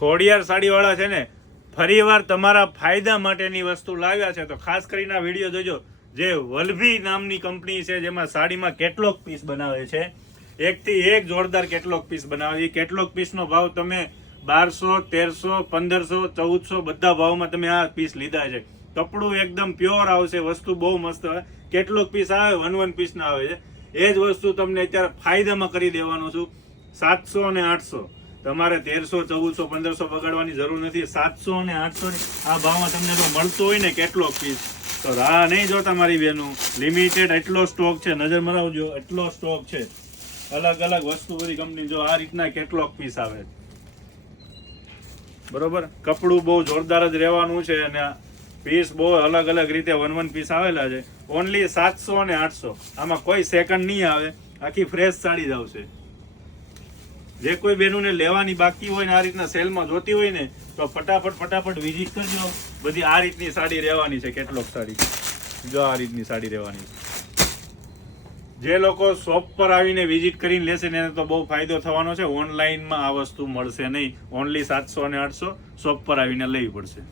ખોડિયાર સાડીવાળા છે ને ફરીવાર તમારા ફાયદા માટેની વસ્તુ લાવ્યા છે, તો ખાસ કરીને આ વિડીયો જોજો. જે વલ્લભી નામની કંપની છે, જેમાં સાડીમાં કેટલોગ પીસ બનાવે છે, એકથી એક જોરદાર કેટલોગ પીસ બનાવે. કેટલોગ પીસનો ભાવ તમે 1200, 1300, 1500, 1400 બધા ભાવમાં તમે આ પીસ લીધા છે. કપડું એકદમ પ્યોર આવશે, વસ્તુ બહુ મસ્ત આવે. કેટલોગ પીસ આવે, વન પીસ ના આવે છે. એ જ વસ્તુ તમને અત્યારે ફાયદામાં કરી દેવાનો છું. 700 અને 800, તમારે 1300, 1400, 1500 બગાડવાની જરૂર નથી. 700 અને 800 આ ભાવમાં તમને જો મળતો હોય ને કેટલોગ પીસ, તો રાહ નહીં જોતા મારી બહેનું. લિમિટેડ એટલો સ્ટોક છે, નજર મરાવજો, એટલો સ્ટોક છે. અલગ અલગ વસ્તુ બધી કંપની જો આ રીતના કેટલોગ પીસ આવે, બરોબર. કપડું બહુ જોરદાર જ રહેવાનું છે અને પીસ બહુ અલગ અલગ રીતે વન પીસ આવેલા છે. ઓનલી 700 અને 800, આમાં કોઈ સેકન્ડ નહીં આવે, આખી ફ્રેશ સાડી જ આવશે. જે કોઈ બહેનોને લેવાની બાકી હોય ને આ રીતના સેલમાં જોતી હોય ને, તો ફટાફટ વિઝિટ કરજો. બધી આ રીતની સાડી રહેવાની છે, કેટલોગ સાડી જો આ રીતની સાડી રહેવાની છે. જે લોકો શોપ પર આવીને વિઝિટ કરીને લેશે ને એને તો બહુ ફાયદો થવાનો છે. ઓનલાઈનમાં આ વસ્તુ મળશે નહીં. ઓનલી 700 અને 800 શોપ પર આવીને લેવી પડશે.